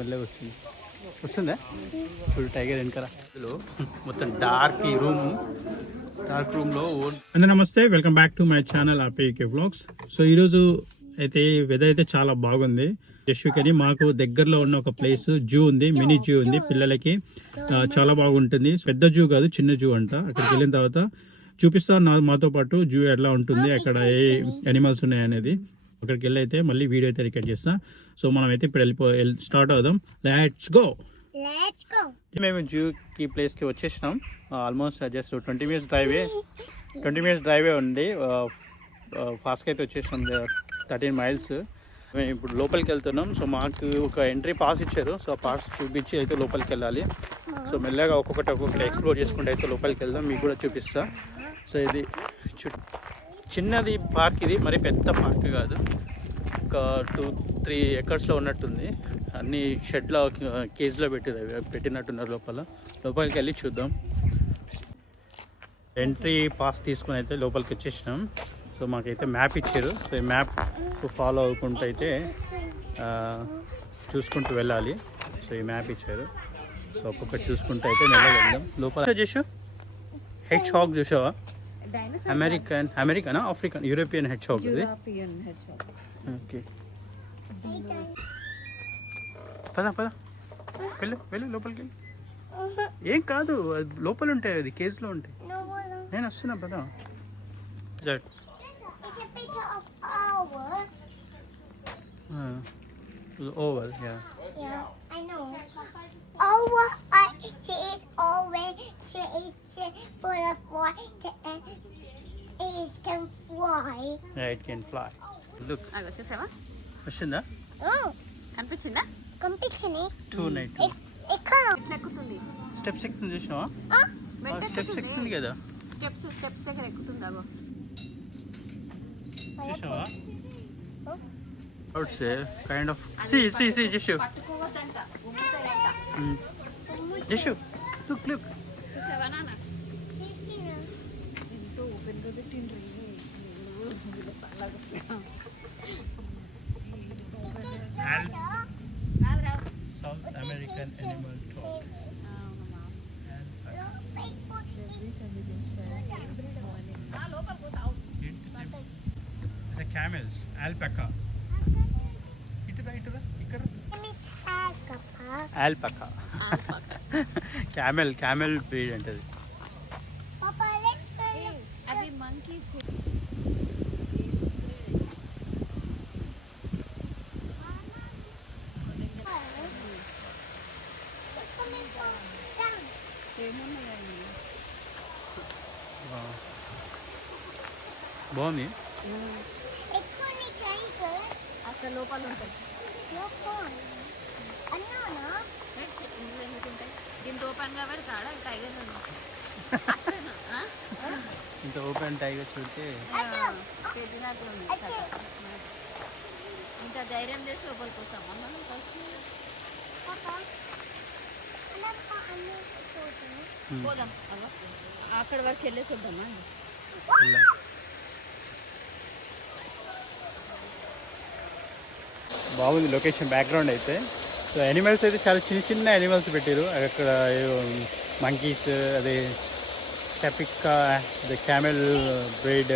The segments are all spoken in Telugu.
మళ్ళీ వస్తుందా చూడు టైగర్ వెనకాల మొత్తం డార్క్ ఈ డార్క్ రూమ్లో. అందరూ నమస్తే, welcome back to my channel RPK vlogs. So ఈరోజు అయితే వెదర్ అయితే చాలా బాగుంది. జస్వికని మాకు దగ్గరలో ఉన్న ఒక ప్లేస్ జూ ఉంది, మినీ జూ ఉంది. పిల్లలకి చాలా బాగుంటుంది. పెద్ద జూ కాదు, చిన్న జూ అంట. అక్కడికి వెళ్ళిన తర్వాత చూపిస్తాను మాతో పాటు జూ ఎలా ఉంటుంది, అక్కడ ఏ యానిమల్స్ ఉన్నాయి అనేది. అక్కడికి వెళ్ళి అయితే మళ్ళీ వీడియో అయితే రికార్డ్ చేస్తా. సో మనం అయితే ఇప్పుడు స్టార్ట్ అవుదాం. Let's go. మేము జూకి ప్లేస్కి వచ్చేసినాం. ఆల్మోస్ట్ జస్ట్ 20 మినిట్స్ డ్రైవే ఉంది. ఫాస్ట్గా అయితే వచ్చేసినాం, 13 మైల్స్. మేము ఇప్పుడు లోపలికి వెళ్తున్నాం. సో మాకు ఒక ఎంట్రీ పాస్ ఇచ్చారు. సో పాస్ చూపించి అయితే లోపలికి వెళ్ళాలి. సో మెల్లగా ఒక్కొక్కటి ఎక్స్ప్లోర్ చేసుకుంటే అయితే లోపలికి వెళ్దాం. మీకు కూడా చూపిస్తా. సో ఇది చిన్నది పార్క్, ఇది మరి పెద్ద పార్క్ కాదు. ఒక 2-3 ఎకర్స్లో ఉన్నట్టుంది. అన్ని షెడ్లో కేజ్లో పెట్టినట్టున్నారు. లోపలికి వెళ్ళి చూద్దాం. ఎంట్రీ పాస్ తీసుకుని అయితే లోపలికి వచ్చేసినాం. సో మాకైతే మ్యాప్ ఇచ్చారు. సో ఈ మ్యాప్ ఫాలో అవ్వకుంటూ అయితే చూసుకుంటూ వెళ్ళాలి. సో ఈ మ్యాప్ ఇచ్చారు. సో ఒక్కొక్కటి చూసుకుంటూ అయితే మెల్లగా వెళ్దాం. లోపల చూసు హెడ్ షాక్ చూసావా? అమెరికనా ఆఫ్రికన్ యూరోపియన్ హెడ్ షాక్ ఇది. ఓకే పద వెళ్ళు లోపలికి వెళ్ళి. ఏం కాదు, లోపల ఉంటాయి, అది కేజ్లో ఉంటాయి. నేను వస్తున్నా పద. Oval, yeah. Yeah, I know. Oval, she is oval. She is full of water and it can fly. Yeah, it can fly. Look. అగో చూసావా? వచ్చిందా? కనిపించిందా? కనిపించింది. 292. ఇక్కడ ఎక్కుతుంది. స్టెప్స్ ఎక్కుతుంది చూసినావా? స్టెప్స్ ఎక్కుతుంది కదా. స్టెప్స్ దగ్గర ఎక్కుతుంది. అగో చూసావా? It's a kind of see Jishu. పట్టుకోవద్దంట, ఉమ్ముతాడంట. Jishu, look. చూసావా నాన్న? ఎంతో పెద్దగా తిండ్రి. South American animal talk. It's a camels, alpaca. ఇక్కడ alpaca. camel breed అంటది. అవి మంకీస్. బాగుంది. అక్కడ లోపల ఉంటాయి. దీంతో ఓపెన్ గా పెడతాడ టైగర్. ఇంత ఓపెన్ టైగర్ చూస్తే ఇంకా ధైర్యం చేసి లోపలికి వస్తామా మనం ఫస్ట్? పోదాం, అక్కడ వరకు వెళ్ళేసి వద్దామా? బాగుంది లొకేషన్, బ్యాక్గ్రౌండ్ అయితే. సో యానిమల్స్ అయితే చాలా చిన్న యానిమల్స్ పెట్టారు. అక్కడ మంకీస్, అదే టెపికా, అదే క్యామెల్ బ్రీడ్,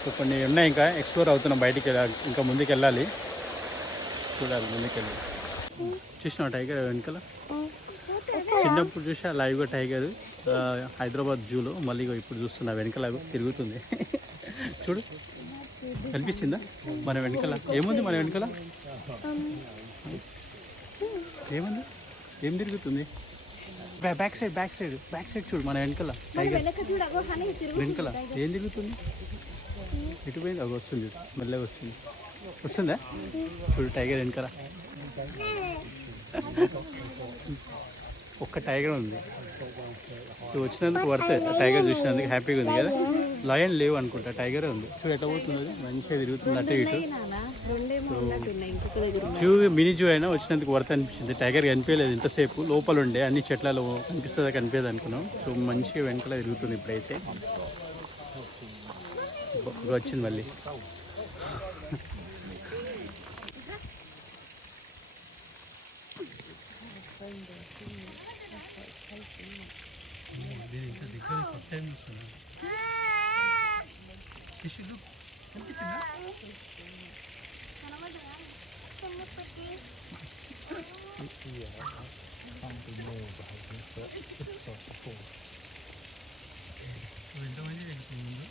సో కొన్ని ఉన్నాయి. ఇంకా ఎక్స్ప్లోర్ అవుతున్నాం. బయటికి ఇంకా ముందుకు వెళ్ళాలి, చూడాలి ముందుకెళ్ళి. చూసినావు టైగర్ వెనకాల? చిన్నప్పుడు చూసా లైవ్గా టైగర్ హైదరాబాద్ జూలో. మళ్ళీ ఇప్పుడు చూస్తున్నా వెనకాల తిరుగుతుంది. చూడు, కనిపించిందా మన వెనకాల? ఏముంది మన వెనకాల? ఏముంది? ఏం తిరుగుతుంది? బ్యాక్ సైడ్ చూడు మన వెనకాల టైగర్. వెనకాల ఏం తిరుగుతుంది? ఎటు పోయింది? అవి వస్తుంది, మళ్ళీ వస్తుందా? చూడు టైగర్ వెనకాల ఒక్క టైగర్ ఉంది. సో వచ్చినందుకు వర్త్, టైగర్ చూసినందుకు హ్యాపీగా ఉంది కదా. లయన్ లేవు అనుకుంటా, టైగరే ఉంది. చూడు ఎట్లా పోతుంది, మంచిగా తిరుగుతుంది అటు ఇటు. సో జూ, మినీ జూ అయినా వచ్చినందుకు వర్త్ అనిపించింది. టైగర్ కనిపించలేదు ఇంతసేపు, లోపల ఉండే అన్ని చెట్లలో కనిపిస్తుందా కనిపించదు అనుకున్నాం. సో మంచిగా వెనకాల తిరుగుతుంది. ఇప్పుడైతే వచ్చింది మళ్ళీ. దీని ఇంత దగ్గర ఫస్ట్ టైం చూస్తున్నాను. ఫిష్ లుక్ కనిపించిందా? ఎంతమంది వెళ్తుంది ముందు?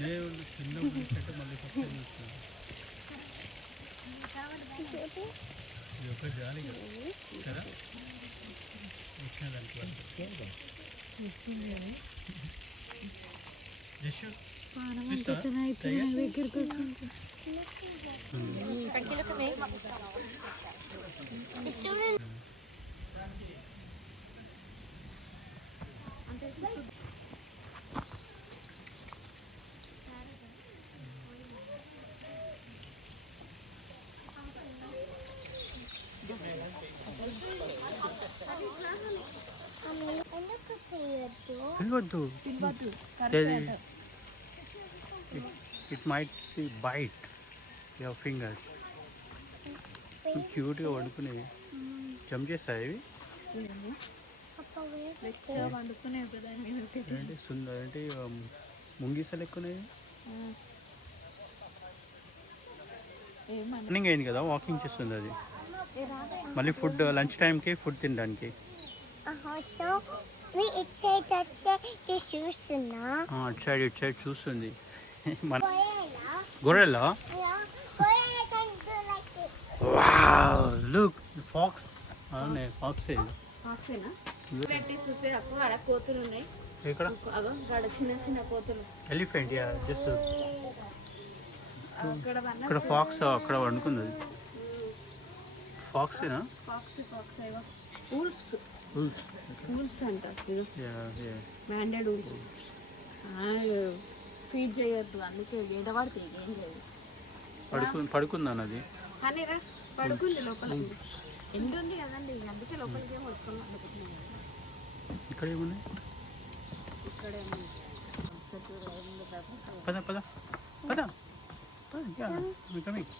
దేవుడు చిన్న కంటే మళ్ళీ ఫస్ట్ టైం చూస్తున్నాను. ఇది ఒక జాలి కదా వచ్చిన దానికి పిలవద్దు. It might be bite your fingers. క్యూట్గా వండుకునేవి జంప్ చేస్తాయి ఇవి. ఏంటి సుందర ఏంటి ముంగిసలు ఎక్కువనేవి. మార్నింగ్ అయింది కదా, వాకింగ్ చేస్తుంది అది. మళ్ళీ ఫుడ్ లంచ్ టైంకి ఫుడ్ తినడానికి. అటు సైడ్ ఇటు సైడ్ చూస్తుంది. మన గొర్రెలా లుక్ ఫాక్స్. అవునే ఫాక్స్. కోతులు ఉన్నాయి ఇక్కడ. చిన్న చిన్న కోతులు. ఎలిఫెంట్ జస్ట్ ఇక్కడ ఫాక్స్ అక్కడ వండుకుంది. ఫాక్సేనా? ఉల్ఫ్స్ అంటారు. మ్యాండెడ్ ఉల్ఫ్స్. ఫీడ్ చేయొద్దు, అందుకే వేడవాడుతుంది. ఏం లేదు. పడుకుందాను అది. కానీ పడుకుంది లోపల. ఎండు ఉంది కదండి, అందుకే లోపలికి ఏం వచ్చుకొని అనుకుంటున్నాను. ఇక్కడ ఏమున్నాయి? ఇక్కడే పద పద పద. కమింగ్.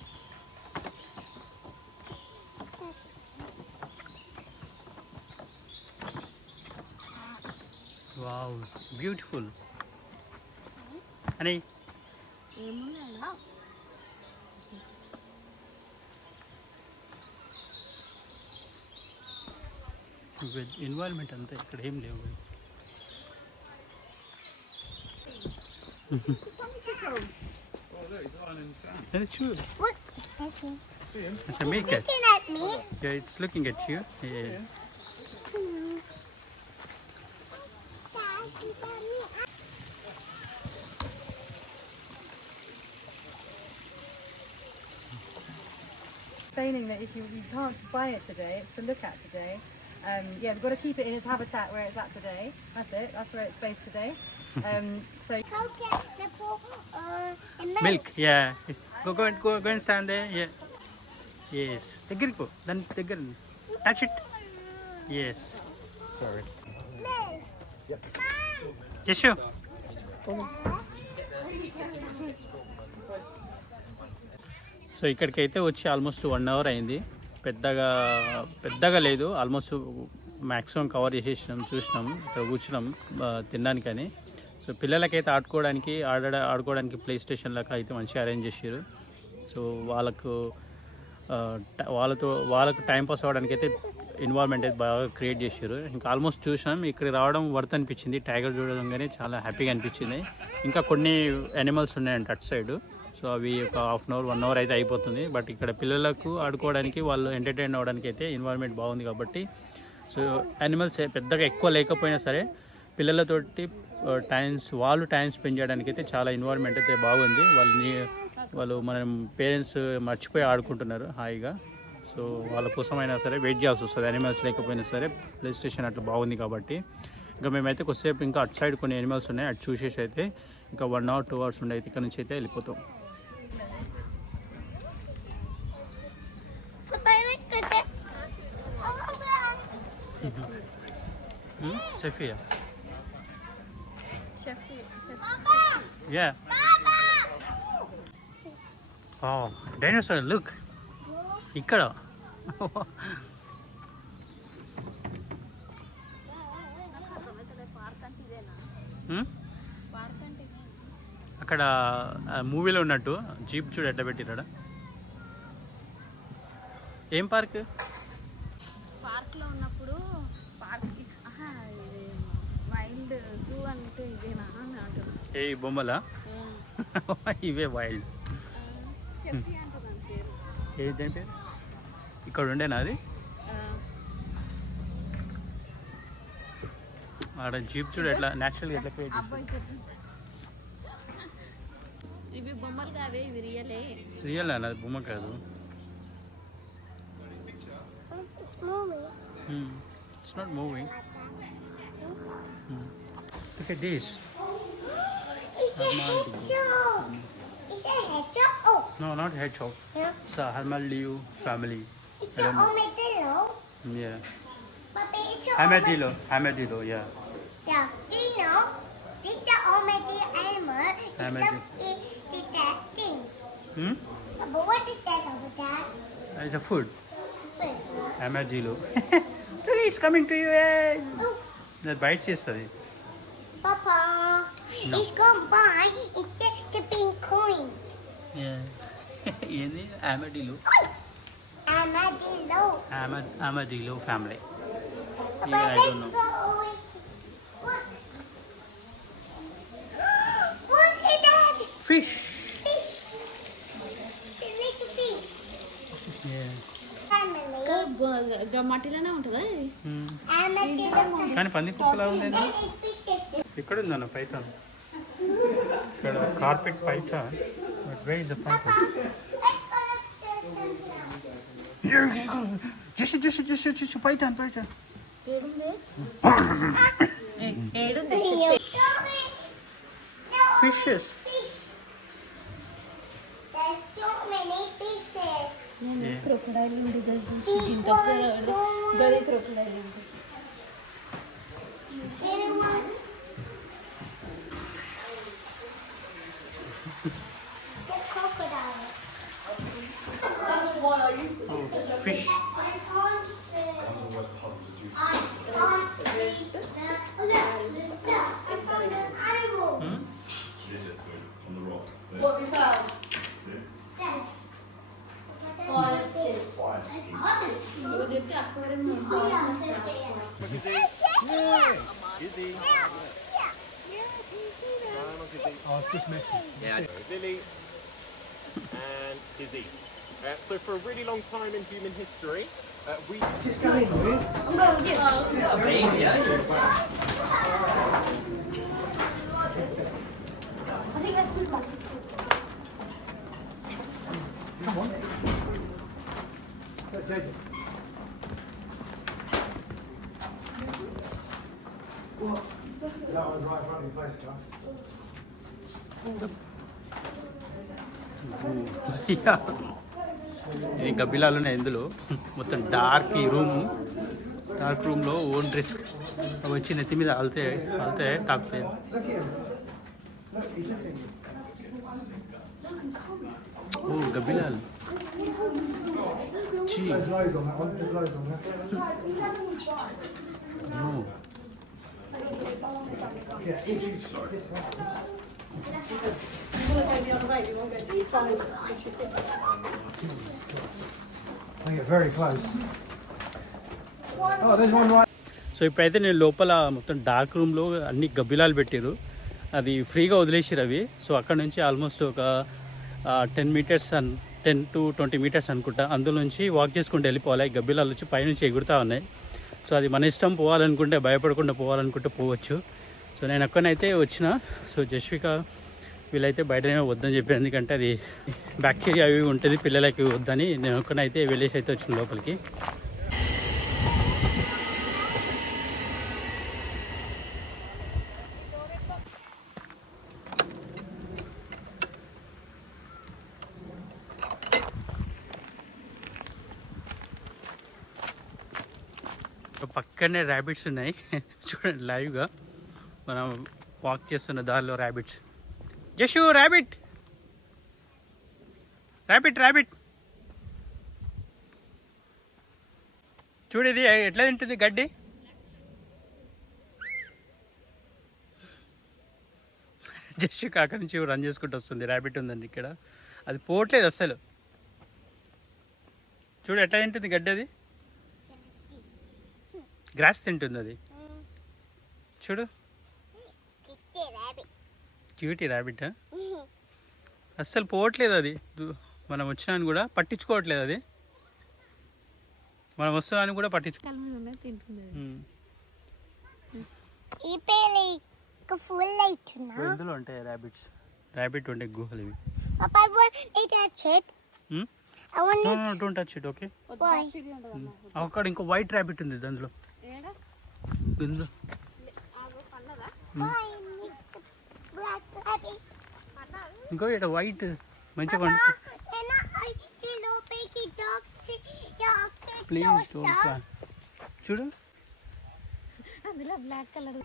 Wow beautiful. అని ఏమున్నాయా? ఎన్వైరన్మెంట్ అంతా ఇక్కడ ఏం లేవు. That's true. What? It's a meerkat. Looking at me. Yeah, it's looking at you. Yeah. Explaining that if you can't buy it today, it's to look at today. Yeah, we've got to keep it in its habitat where it's at today. That's it. That's where it's based today. So How can the pool, Milk. Yeah. Go and stand there. Yeah. Yes. దగ్గరికి పో. దాని దగ్గర touch it. Yes. Sorry. Jishu. So ఇక్కడికైతే వచ్చి ఆల్మోస్ట్ 1 అవర్ అయింది. పెద్దగా లేదు. ఆల్మోస్ట్ మ్యాక్సిమం కవర్ చేసేసినాం, చూసినాం, ఇక్కడ కూర్చున్నాం తినడానికని. సో పిల్లలకైతే ఆడుకోవడానికి ప్లే స్టేషన్ లాగా అయితే మంచిగా అరేంజ్ చేసారు. సో వాళ్ళకు టైం పాస్ అవ్వడానికి అయితే ఎన్వైర్న్మెంట్ అయితే బాగా క్రియేట్ చేసారు. ఇంకా ఆల్మోస్ట్ చూసినాం. ఇక్కడికి రావడం వర్త్ అనిపించింది. టైగర్ చూడడంగానే చాలా హ్యాపీగా అనిపించింది. ఇంకా కొన్ని యానిమల్స్ ఉన్నాయంట అటు సైడు. సో అవి ఒక 1/2 అవర్ 1 అవర్ అయితే అయిపోతుంది. బట్ ఇక్కడ పిల్లలకు ఆడుకోవడానికి, వాళ్ళు ఎంటర్టైన్ అవ్వడానికి అయితే ఎన్వైర్న్మెంట్ బాగుంది కాబట్టి. సో యానిమల్స్ పెద్దగా ఎక్కువ లేకపోయినా సరే పిల్లలతోటి వాళ్ళు టైం స్పెండ్ చేయడానికి అయితే చాలా ఎన్వైర్న్మెంట్ అయితే బాగుంది. వాళ్ళు మనం పేరెంట్స్ మర్చిపోయి ఆడుకుంటున్నారు హాయిగా. సో వాళ్ళ కోసమైనా సరే వెయిట్ చేయాల్సి వస్తుంది. యానిమల్స్ లేకపోయినా సరే ప్లే స్టేషన్ అట్లా బాగుంది కాబట్టి. ఇంకా మేమైతే కొద్దిసేపు ఇంకా అటు సైడ్ కొన్ని యానిమల్స్ ఉన్నాయి, అటు చూసేసి అయితే ఇంకా 1 అవర్ 2 అవర్స్ ఉండే అయితే ఇక్కడ నుంచి అయితే వెళ్ళిపోతాం. Sophia. Chef Yeah. Oh, dinosaur, look. ఇక్కడ. పార్క్ అంటే ఇదేనా? Hmm? పార్క్ అంటే ఇదే. అక్కడ మూవీలో ఉన్నట్టు జీప్ చూడు ఎట్లా పెట్టిరాడా. ఏం పార్క్? పార్క్లో ఉన్నప్పుడు పార్క్ ఇది వైల్డ్ జూ అంటే ఇదేనా అని అంటున్నాను. ఏ బొమ్మలా? ఇవే వైల్డ్. చెప్పి అంటున్నాను పేరు. ఏదంటే ఇక్కడ ఉండేనా అది? ఆడ జీప్ చూడు ఎట్లా న్యాచురల్గా ఎట్లా క్రియేట్ అబ్బాయి చెప్పి ఇవి బొమ్మలు కావే, ఇవి రియలే. రియల్ అన్న అది బొమ్మ కాదు. It's moving. It's not moving. Look at this. It's a hedgehog. It's a hedgehog. Oh, No, not hedgehog. yeah. It's a armadillo family. It's an armadillo. Yeah. But it's an Armadillo. Armadillo, yeah. Yeah. Do you know? This is an armadillo animal. It's Armadillo. the that thing. Hmm? But what is that over there? It's a food. It's food. Armadillo. Look, it's coming to you. Hey. Oh, That bite చేస్తుంది. Papa. No. It's gone by. It's a pink coin. Yeah. ఏంది armadillo? Armadillo. Armadillo family. But Yeah, I let's don't know. go over. What? What is that? Fish. Fish. It's a little fish. Yeah. Family. మట్టిలోనే ఉంటుందా ఇది? Armadillo family. కానీ పంది కుక్కలా ఉంది. Then it's fishes. ఇక్కడ ఉందన్న పైథాన్. ఇక్కడ carpet Python. But where is the python? Let's go to Just python. ఏడుంది Fishes. Fish. There's so many fishes. Yeah. Crocodile ఉంది Big ఇంత ones, small గది ones. క్రొకడైల్ ఉంది. Little one. The crocodile. Oh, fish. I can't see. I can't see the. Look, I found an animal. This is good on the rock. What we found? Yes. Twice. ఇది వచ్చి aquarium Lily and Izzy. So for a really long time in human history, we ఇది గబ్బిలాలునే ఇందులో మొత్తం డార్క్ ఈ డార్క్ రూమ్లో ఓన్ రిస్క్ వచ్చి నెత్తి మీద ఆలితే తాకుతాయి. ఓ గబ్బిలాలు చీ. ఓ. I get very close. Oh, there's one right. So ఇప్పుడైతే నేను లోపల మొత్తం డార్క్ రూమ్లో అన్ని గబ్బిలాలు పెట్టారు. అది ఫ్రీగా వదిలేసారు అవి. సో అక్కడ నుంచి ఆల్మోస్ట్ ఒక 10 to 20 మీటర్స్ అనుకుంటా. అందులోంచి వాక్ చేసుకుంటూ వెళ్ళిపోవాలి. గబ్బిలాలు వచ్చి పైనుంచి ఎగురుతూ ఉన్నాయి. సో అది మన ఇష్టం, పోవాలనుకుంటే భయపడకుండా పోవాలనుకుంటే పోవచ్చు. సో నేను అక్కడనైతే వచ్చిన. సో జస్విక వీళ్ళైతే బయటనే వద్దని చెప్పి, ఎందుకంటే అది బ్యాక్టీరియా అవి ఉంటుంది, పిల్లలకి వద్దని నేను ఒక్కనైతే వెళ్ళేసి అయితే వచ్చిన లోపలికి. పక్కనే ర్యాబిట్స్ ఉన్నాయి చూడండి లైవ్గా మనం వాక్ చేస్తున్న దారిలో ర్యాబిట్స్. జషు ర్యాబిట్ ర్యాబిట్ ర్యాబిట్ చూడు ఇది ఎట్లా తింటుంది గడ్డి. జషు అక్కడి నుంచి రన్ చేసుకుంటూ వస్తుంది. ర్యాబిట్ ఉందండి ఇక్కడ, అది పోవట్లేదు అస్సలు. చూడు ఎట్లా తింటుంది గడ్డి, అది గ్రాస్ తింటుంది అది. చూడు క్యూటీ ర్యాబిట్, అస్సలు పోవట్లేదు అది. మనం వచ్చినాను కూడా పట్టించుకోవట్లేదు అది, మనం వస్తున్నాను కూడా పట్టించుకో. ఫుల్ అవుతున్నా ఇందులో ఉంటాయి ర్యాబిట్స్, ర్యాబిట్ ఉండే గుహలు ఇవి. Don't touch it, okay. అక్కడ ఇంకో వైట్ ర్యాబిట్ ఉంది దాంట్లో, ఇందులో. ఇంకో ఇక్కడ వైట్ మంచిగా పండు. ప్లీజ్ చూడు బ్లాక్ కలర్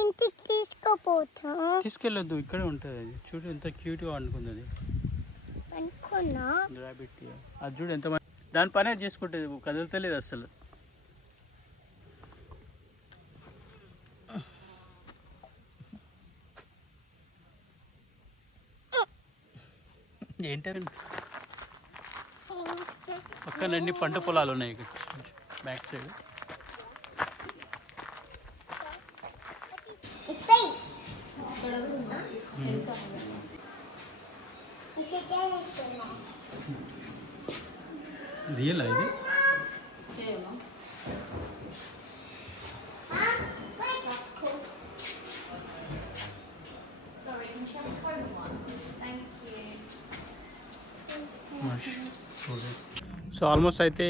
ఇంటికి తీసుకోపోతా. తీసుకెళ్ళొద్దు, ఇక్కడే ఉంటుంది అది. చూడు ఎంత క్యూట్గా వండుకుంది అది ర్యాబిట్. అది చూడు ఎంత దాని పనే చేసుకుంటుంది, కదులుతలేదు అసలు. ఏంటంటే పక్కన అన్ని పంట పొలాలు ఉన్నాయి బ్యాక్ సైడ్. రియల్ ఇది సో ఆల్మోస్ట్ అయితే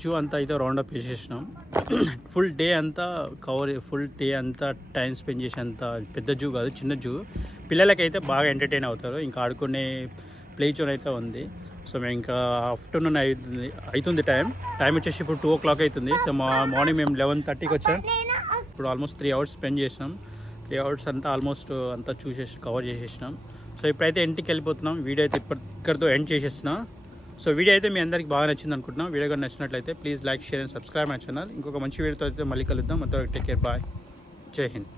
జూ అంతా అయితే రౌండప్ చేసేసినాం. ఫుల్ డే అంతా కవర్, ఫుల్ డే అంతా టైం స్పెండ్ చేసేంత పెద్ద జూ కాదు, చిన్న జూ. పిల్లలకైతే బాగా ఎంటర్టైన్ అవుతారు. ఇంకా ఆడుకునే ప్లే జోన్ అయితే ఉంది. సో మేము ఇంకా ఆఫ్టర్నూన్ అవుతుంది టైం వచ్చేసి ఇప్పుడు 2 o'clock అవుతుంది. సో మార్నింగ్ మేము 11:30కి వచ్చాం. ఇప్పుడు ఆల్మోస్ట్ 3 hours స్పెండ్ చేసినాం. 3 hours అంతా ఆల్మోస్ట్ అంతా కవర్ చేసేసినాం. సో ఇప్పుడైతే ఇంటికి వెళ్ళిపోతున్నాం. వీడియో అయితే ఇక్కడితో ఎండ్ చేసేస్తున్నాం. సో వీడియో అయితే మీ అందరికి బాగా నచ్చింది అనుకుంటున్నాం. వీడియో కానీ నచ్చినట్లయితే please like, share and subscribe my channel. ఇంకొక మంచి వీడియోతో అయితే మళ్ళీ కలుద్దాం. అంతవరకు టేక్ కేర్, బాయ్, జై హింద్.